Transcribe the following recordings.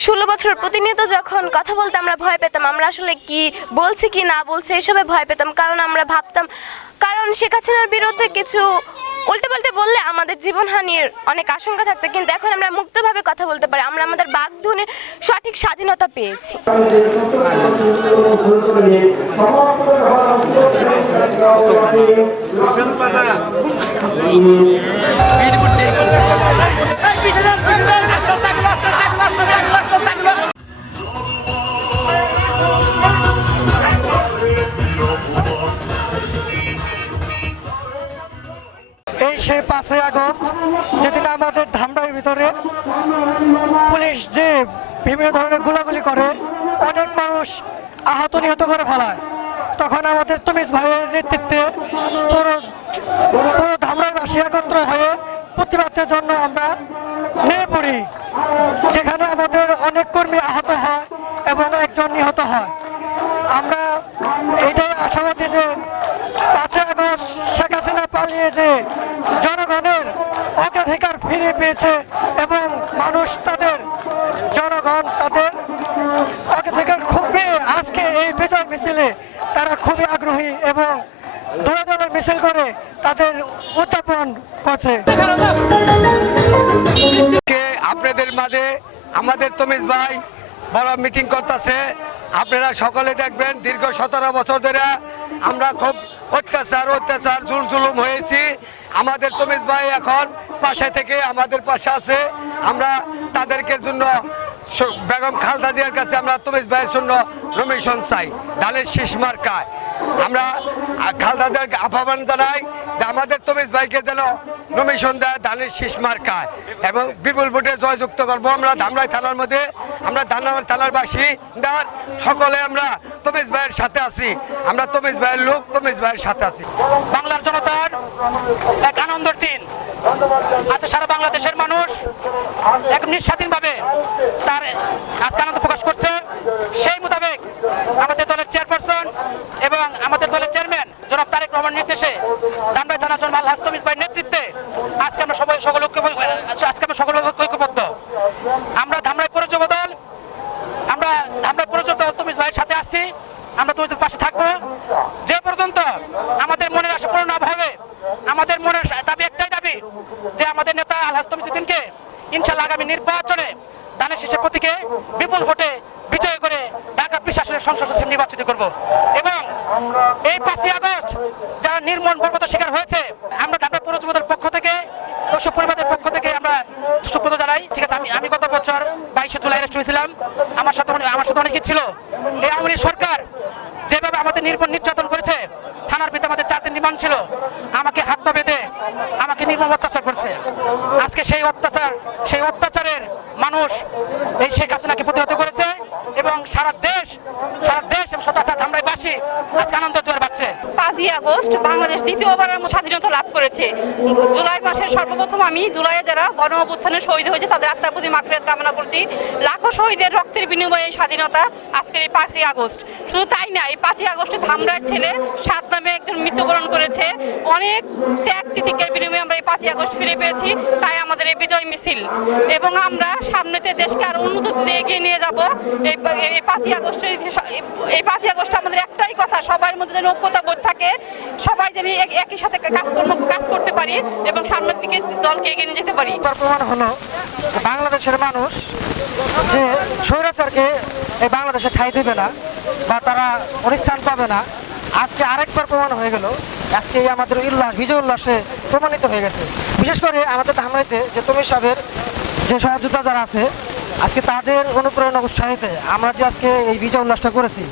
ষোলো বছর প্রতিনিয়ত যখন কথা বলতে আমরা ভয় পেতাম আমরা আসলে কি বলছি কি না বলছি এসবে ভয় পেতাম কারণ আমরা ভাবতাম কারণ শেখ হাসিনার বিরুদ্ধে কিছু উল্টে পাল্টে বললে আমাদের জীবনহানির অনেক আশঙ্কা থাকতো কিন্তু এখন আমরা মুক্তভাবে কথা বলতে পারি আমরা আমাদের বাগধনের সঠিক স্বাধীনতা পেয়েছি সেই পাঁচই আগস্ট যেদিন আমাদের ধামরার ভিতরে পুলিশ যে বিভিন্ন ধরনের গোলাগুলি করে, অনেক মানুষ আহত নিহত করে ফেলায়। তখন আমাদের তুমিস ভাইয়ের নেতৃত্বে পুরো পুরো ধামরাইবাসী একত্র হয়ে প্রতিবাদের জন্য আমরা নেমে পড়ি, যেখানে আমাদের অনেক কর্মী আহত হয় এবং একজন নিহত হয়। আমরা এটাই আশাবাদী যে পাঁচই আগস্ট শেখ হাসিনা পালিয়ে যে জনগণের অগ্রাধিকার ফিরে পেয়েছে এবং মানুষ তাদের, জনগণ তাদের অগ্রাধিকার খুবই আজকে এই বিজয় মিছিলে তারা খুবই আগ্রহী এবং দলে মিছিল করে তাদের উদযাপন করছে। আপনাদের মাঝে? আমাদের তমিজ ভাই বড় মিটিং করতেছে। আপনারা সকলে দেখবেন দীর্ঘ সতেরো বছর ধরে আমরা খুব অত্যাচার অত্যাচার, জুল জুলুম হয়েছি। আমাদের তমিত ভাই এখন পাশে থেকে আমাদের পাশে আছে। আমরা তাদেরকে জন্য বেগম খালদা জিয়ার কাছে আমরা তমিজ ভাইয়ের জন্য রমিশন চাই। ডালের শেষ মার্কায়। আমরা আহ, খালদা জিয়ার আহ্বান জানাই যে আমাদের তমিজ ভাইকে যেন নমিশন দেয় ধানের শীষ মার্কায়। এবং বিপুল ভোটে জয়যুক্ত করব আমরা ধামরাই থানার মধ্যে। আমরা ধামরাই থানার বাসী দার সকলে আমরা তমিজ ভাইয়ের সাথে আছি। আমরা তমিজ ভাইয়ের লোক তমিজ ভাইয়ের সাথে আছি। বাংলার জনতার এক আনন্দের দিন। আজকে সারা বাংলাদেশের মানুষ এক নিঃস্বাধীনভাবে তার আজকে আনন্দ প্রকাশ করছে। সেই মোতাবেক আমাদের দলের চেয়ারপারসন এবং আমাদের দলের চেয়ারম্যান, জনাব তারেক রহমান নির্দেশে দানবাই থানা জন আল হাস্তমিস ভাইয়ের নেতৃত্বে আজকে আমরা সবাই সকল আজকে আমরা সকল ঐক্যবদ্ধ। আমরা ধামরাই পৌর দল, আমরা আমরা পর্যন্ত তুমি ভাইয়ের সাথে আসছি আমরা তোমাদের পাশে থাকব। যে পর্যন্ত আমাদের মনের আশা পূরণ না হবে, আমাদের মনের দাবি একটাই দাবি, যে আমাদের নেতা আলহাজ তমিসুদ্দিনকে ইনশাল্লাহ আগামী নির্বাচনে দানের শীষের প্রতীকে বিপুল ভোটে বিজয় করে ঢাকা প্রশাসনের সংসদ নির্বাচিত করব। এই পাঁচই আগস্ট যারা নির্মম বর্বতার শিকার হয়েছে, আমরা ঢাকা পৌর যুবদলের পক্ষ থেকে দর্শক পরিবারের পক্ষ থেকে আমরা সুপ্রত জানাই। ঠিক আছে, আমি আমি গত বছর বাইশে জুলাই অ্যারেস্ট হয়েছিলাম। আমার সাথে অনেক- আমার সাথে অনেকে ছিল। এই আওয়ামী সরকার যেভাবে আমাদের নির্মম নির্যাতন করেছে, থানার ভিতরে আমাদের চারদিন রিমান্ড ছিল, আমাকে হাত পা বেঁধে আমাকে নির্মম অত্যাচার করছে। আজকে সেই অত্যাচার, সেই অত্যাচারের মানুষ এই শেখ হাসিনাকে প্রতিহত করেছে এবং সারা দেশ সারা দেশ এবং সদা ধামরাইবাসী আজকে আনন্দ জোয়ার পাচ্ছে পাঁচই আগস্ট বাংলাদেশ দ্বিতীয়বারের মতো স্বাধীনতা লাভ করেছে। জুলাই মাসের সর্বপ্রথম আমি জুলাইয়ে যারা গণ অভ্যুত্থানে শহীদ হয়েছে, তাদের আত্মার প্রতি মাফিয়াত কামনা করছি। লাখো শহীদের রক্তের বিনিময়ে স্বাধীনতা আজকের এই পাঁচই আগস্ট। শুধু তাই না, এই পাঁচই আগস্টে ধামরার ছেলে সাত নামে একজন মৃত্যুবরণ করেছে। অনেক ত্যাগ তিতিকের বিনিময়ে আমরা এই পাঁচই আগস্ট ফিরে পেয়েছি, তাই আমাদের এই বিজয় মিছিল। এবং আমরা সামনেতে দেশকে আরও উন্নত দিকে এগিয়ে নিয়ে যাব। এই পাঁচই আগস্টের এই পাঁচই আগস্ট আমাদের একটাই কথা, সবার মধ্যে যেন ঐক্যতা বোধ থাকে, সবাই যেন এক- একই সাথে কাজকর্ম কাজ করতে পারি এবং সামনের দিকে দলকে এগিয়ে নিয়ে যেতে পারি। প্রমাণ হলো বাংলাদেশের মানুষ যে স্বৈরাচারকে এই বাংলাদেশে ঠাই দেবে না বা তারা অনুষ্ঠান পাবে না, আজকে আরেকবার প্রমাণ হয়ে গেল। আজকে এই আমাদের উল্লাস, বিজয় উল্লাসে প্রমাণিত হয়ে গেছে। বিশেষ করে আমাদের ধামাইতে যে তুমি সাহেবের যে সহযোদ্ধা যারা আছে আজকে তাদের অনুপ্রেরণা উৎসাহিতে। আমরা যে আজকে এই বিজয় উল্লাসটা করেছি,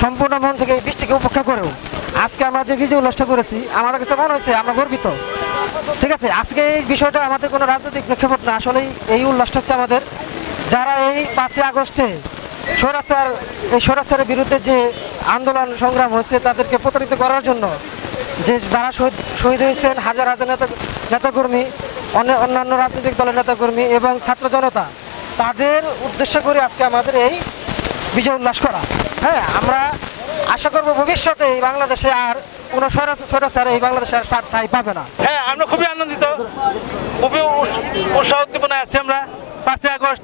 সম্পূর্ণ মন থেকে এই বৃষ্টিকে উপেক্ষা করেও আজকে আমরা যে বিজয় উল্লাসটা করেছি, আমাদের কাছে মনে হয়েছে আমরা গর্বিত। ঠিক আছে, আজকে এই বিষয়টা আমাদের কোনো রাজনৈতিক প্রেক্ষাপট না আসলে এই উল্লাসটা হচ্ছে আমাদের। যারা এই পাঁচই আগস্টে স্বরাচার, এই স্বরাচারের বিরুদ্ধে যে আন্দোলন সংগ্রাম হয়েছে, তাদেরকে প্রতারিত করার জন্য যে যারা শহীদ শহীদ হয়েছেন, হাজার হাজার নেতা, নেতাকর্মী, অন্য- অন্যান্য রাজনৈতিক দলের নেতাকর্মী এবং ছাত্র জনতা তাদের উদ্দেশ্য করে আজকে আমাদের এই বিজয় উল্লাস করা। হ্যাঁ আমরা আশা করব ভবিষ্যতে এই বাংলাদেশে আর কোনো স্বরাচার এই বাংলাদেশে আর তার ঠাঁই পাবে না। হ্যাঁ আমরা খুবই আনন্দিত। খুবই উৎস- উৎসাহ উদ্দীপনায় আছি আমরা। পাঁচই আগস্ট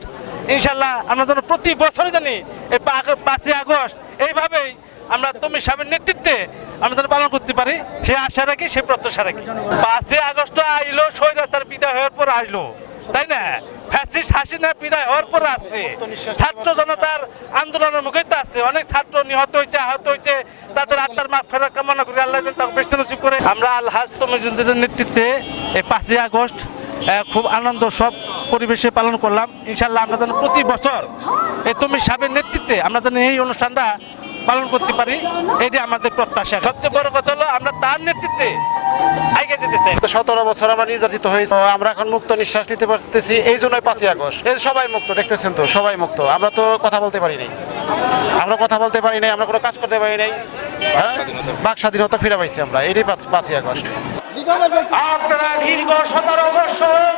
ইনশাল্লাহ আমরা যেন প্রতি বছরই জানি এই পাঁচই আগস্ট। এইভাবেই আমরা তুমি সাহেবের নেতৃত্বে আমরা যেন পালন করতে পারি। সে আশা রাখি, সে প্রত্যাশা রাখি। পাঁচই আগস্ট আইলো, স্বৈরাচার বিদায় হওয়ার পর আসলো তাই না? ফ্যাসিস্ট হাসিনা বিদায় হওয়ার পর আসছে ছাত্র জনতার আন্দোলনের মুখে তো আছে। অনেক ছাত্র নিহত হয়েছে আহত হয়েছে। তাদের আত্মার মাফ ফেরা কামনা করি। আল্লাহ তাকে বেশি নসিব করে। আমরা আল্লাহ তমিজুদ্দিনের নেতৃত্বে এই পাঁচই আগস্ট খুব আনন্দ সব পরিবেশে পালন করলাম। ইনশাল্লাহ আমরা যেন প্রতি বছর এই তুমি সাহেবের নেতৃত্বে আমরা যেন এই অনুষ্ঠানটা পালন করতে পারি এটি আমাদের প্রত্যাশা। সবচেয়ে বড় কথা হলো আমরা তার নেতৃত্বে আগে যেতে চাই। সতেরো বছর আমরা নির্যাতিত হয়েছি আমরা এখন মুক্ত নিঃশ্বাস নিতে পারতেছি এই জন্যই পাঁচই আগস্ট। এই সবাই মুক্ত দেখতেছেন তো সবাই মুক্ত। আমরা তো কথা বলতে পারি নাই। আমরা কথা বলতে পারি নাই আমরা কোনো কাজ করতে পারি নাই। হ্যাঁ? বাক স্বাধীনতা ফিরে পাইছি আমরা এটাই পাঁচ- পাঁচই আগস্ট। আপনারা দীর্ঘ সতেরো বছর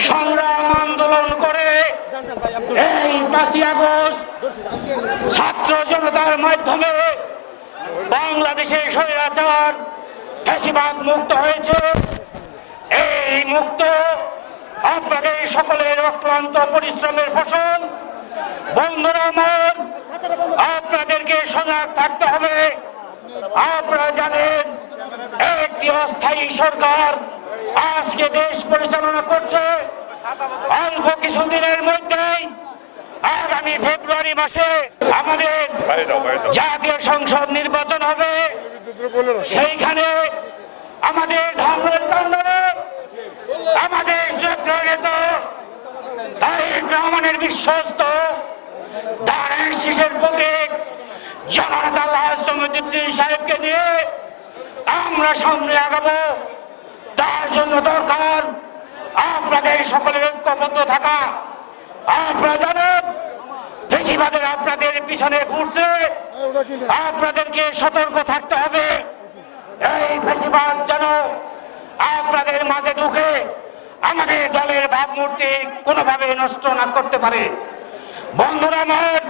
সংগ্রাম আন্দোলন করে এই আগস্ট ছাত্র জনতার মাধ্যমে বাংলাদেশের স্বৈরাচার ফ্যাসিবাদ মুক্ত হয়েছে। এই মুক্ত আপনাদের সকলের অক্লান্ত পরিশ্রমের ফসল। বন্ধুরা আমার, আপনাদেরকে সজাগ থাকতে হবে। আপনারা জানেন, একটি অস্থায়ী সরকার আজকে দেশ পরিচালনা করছে। অল্প কিছুদিনের মধ্যেই আগামী ফেব্রুয়ারি মাসে আমাদের জাতীয় সংসদ নির্বাচন হবে। সেইখানে আমাদের কাণ্ডে আমাদের তারেক রহমানের বিশ্বস্ত দাঁড়ের শীষের প্রতীক জননেতা লাজমুদ্দিন সাহেবকে নিয়ে আমরা সামনে আগাবো। তার জন্য দরকার আপনাদের সকলের ঐক্যবদ্ধ থাকা। আপনারা জানেন, বেশিরভাগের আপনাদের পিছনে ঘুরছে। আপনাদেরকে সতর্ক থাকতে হবে। এই বেশিরভাগ যেন আপনাদের মাঝে ঢুকে আমাদের দলের ভাবমূর্তি কোনোভাবে নষ্ট না করতে পারে। বন্ধুরা আমার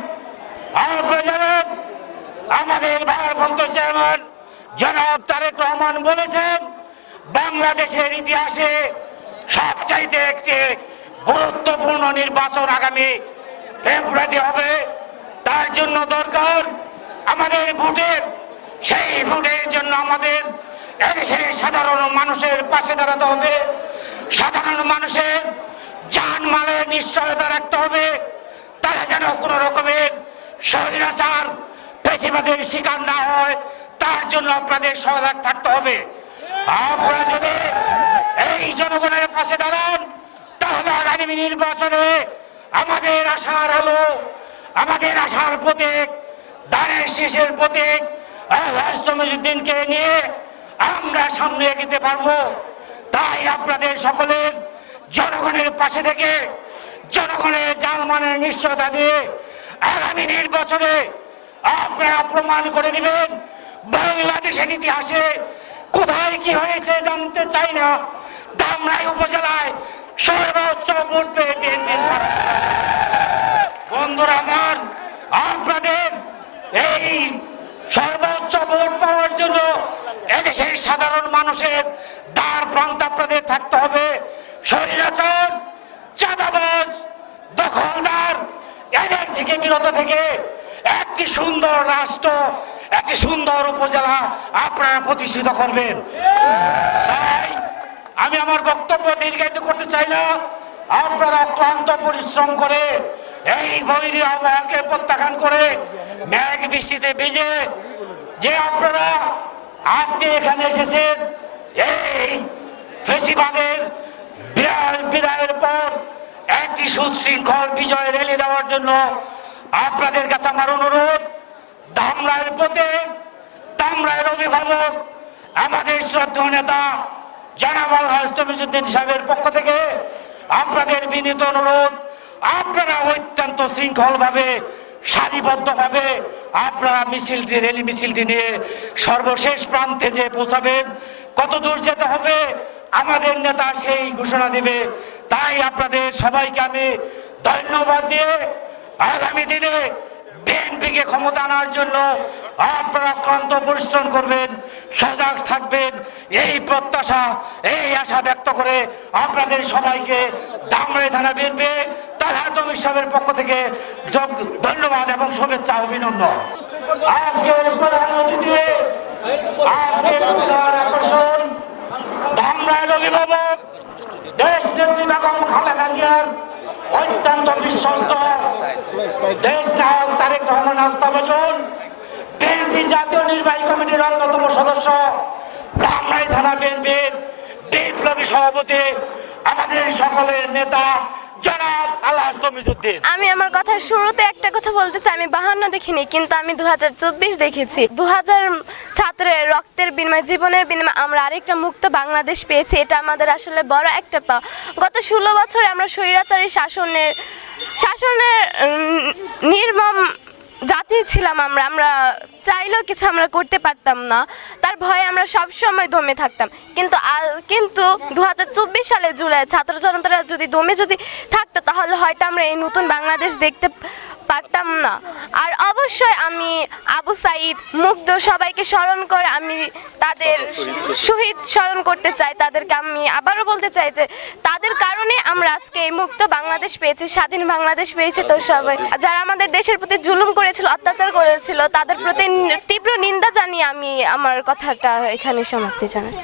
আপনারা জানেন, আমাদের ভারপ্রান্ত চেয়ারম্যান জনাব তারেক রহমান বলেছেন, বাংলাদেশের ইতিহাসে সবচাইতে একটি গুরুত্বপূর্ণ নির্বাচন আগামী ফেব্রুয়ারি হবে। তার জন্য দরকার আমাদের ভোটের, সেই ভোটের জন্য আমাদের এদেশের সাধারণ মানুষের পাশে দাঁড়াতে হবে। সাধারণ মানুষের জানমালের নিশ্চয়তা রাখতে হবে। তারা যেন কোনো রকমের স্বৈরাচার পেশিবাদের শিকার না হয়, তার জন্য আপনাদের সজাগ থাকতে হবে। আপনারা যদি এই জনগণের পাশে দাঁড়ান, তাহলে আগামী নির্বাচনে আমাদের আশার আলো, আমাদের আশার প্রতীক, দানের শেষের প্রতীক রাজসমিউদ্দিনকে নিয়ে আমরা সামনে এগিতে পারব। তাই আপনাদের সকলের জনগণের পাশে থেকে জনগণের জানমানের নিশ্চয়তা দিয়ে আগামী নির্বাচনে আপনারা প্রমাণ করে দিবেন, বাংলাদেশের ইতিহাসে কোথায় কি হয়েছে জানতে চাই না। ধামরাই উপজেলায় সর্বোচ্চ ভোট পেয়ে বিএনপি বন্ধুরা আমার, আপনাদের এই সর্বোচ্চ ভোট পাওয়ার জন্য এদেশের সাধারণ মানুষের দ্বার প্রান্ত আপনাদের থাকতে হবে। স্বৈরাচার, চাঁদাবাজ, দখলদার, এদের থেকে বিরত থেকে একটি সুন্দর রাষ্ট্র, একটি সুন্দর উপজেলা আপনারা প্রতিষ্ঠিত করবেন। আমার বক্তব্য দীর্ঘায়িত করতে চাই না। আপনারা ক্লান্ত পরিশ্রম করে এই বৈরী আবহাওয়াকে প্রত্যাখ্যান করে মেঘ বৃষ্টিতে ভিজে যে আপনারা আজকে এখানে এসেছেন, এই ফেসিবাদের বিদায়ের পর একটি সুশৃঙ্খল বিজয় র্যালি দেওয়ার জন্য আপনাদের কাছে আমার অনুরোধ ধামরায়ের প্রতীক তামরায়ের অভিভাবক, আমাদের শ্রদ্ধা নেতা জানাব হাস্তমিজুদ্দিন সাহেবের পক্ষ থেকে আপনাদের বিনীত অনুরোধ, আপনারা অত্যন্ত শৃঙ্খলভাবে, সারিবদ্ধভাবে আপনারা মিছিলটি র্যালি মিছিলটি নিয়ে সর্বশেষ প্রান্তে যে পৌঁছাবেন, কত দূর যেতে হবে, আমাদের নেতা সেই ঘোষণা দিবে। তাই আপনাদের সবাইকে আমি ধন্যবাদ দিয়ে আগামী দিনে বিএনপিকে ক্ষমতা আনার জন্য আপনারা ক্লান্ত পরিশ্রম করবেন, সজাগ থাকবেন। এই প্রত্যাশা, এই আশা ব্যক্ত করে আপনাদের সবাইকে দামড়ে থানা বিএনপি তারা তমির সাহেবের পক্ষ থেকে যোগ- ধন্যবাদ এবং শুভেচ্ছা, অভিনন্দন। আজকের প্রধান অতিথি আজকের প্রধান আকর্ষণ ধামরাইল অভিভাবক দেশ নেত্রী বেগম খালেদা জিয়ার অত্যন্ত বিশ্বস্ত। দেশ নায়ক তারেক রহমান আস্থাভাজন বিএনপি জাতীয় নির্বাহী কমিটির অন্যতম সদস্য ধামরাই থানা বিএনপির বিপ্লবী সভাপতি, আমাদের সকলের নেতা জনাব আমি আমার কথা শুরুতে একটা কথা বলতে চাই, আমি বাহান্ন দেখিনি, কিন্তু আমি দু হাজার চব্বিশ দেখেছি। দু হাজার ছাত্রের রক্তের বিনিময়, জীবনের বিনিময় আমরা আরেকটা মুক্ত বাংলাদেশ পেয়েছি, এটা আমাদের আসলে বড় একটা পাওয়া গত ষোলো বছরে আমরা স্বৈরাচারী শাসনের শাসনের নির্মম জাতি ছিলাম আমরা আমরা চাইলেও কিছু আমরা করতে পারতাম না। তার ভয়ে আমরা সব সময় দমে থাকতাম। কিন্তু আর কিন্তু দু হাজার চব্বিশ সালে জুলাই ছাত্র জনতারা যদি দমে যদি থাকতো, তাহলে হয়তো আমরা এই নতুন বাংলাদেশ দেখতে পারতাম না। আর অবশ্যই আমি আবু সাইদ মুগ্ধ, সবাইকে স্মরণ করে আমি তাদের শহীদ স্মরণ করতে চাই। তাদেরকে আমি আবারও বলতে চাই যে, তাদের কারণে আমরা আজকে এই মুক্ত বাংলাদেশ পেয়েছি, স্বাধীন বাংলাদেশ পেয়েছি তো সবাই। যারা আমাদের দেশের প্রতি জুলুম করেছিল, অত্যাচার করেছিল, তাদের প্রতি তীব্র নিন্দা জানিয়ে আমি আমার কথাটা এখানে সমাপ্তি জানাই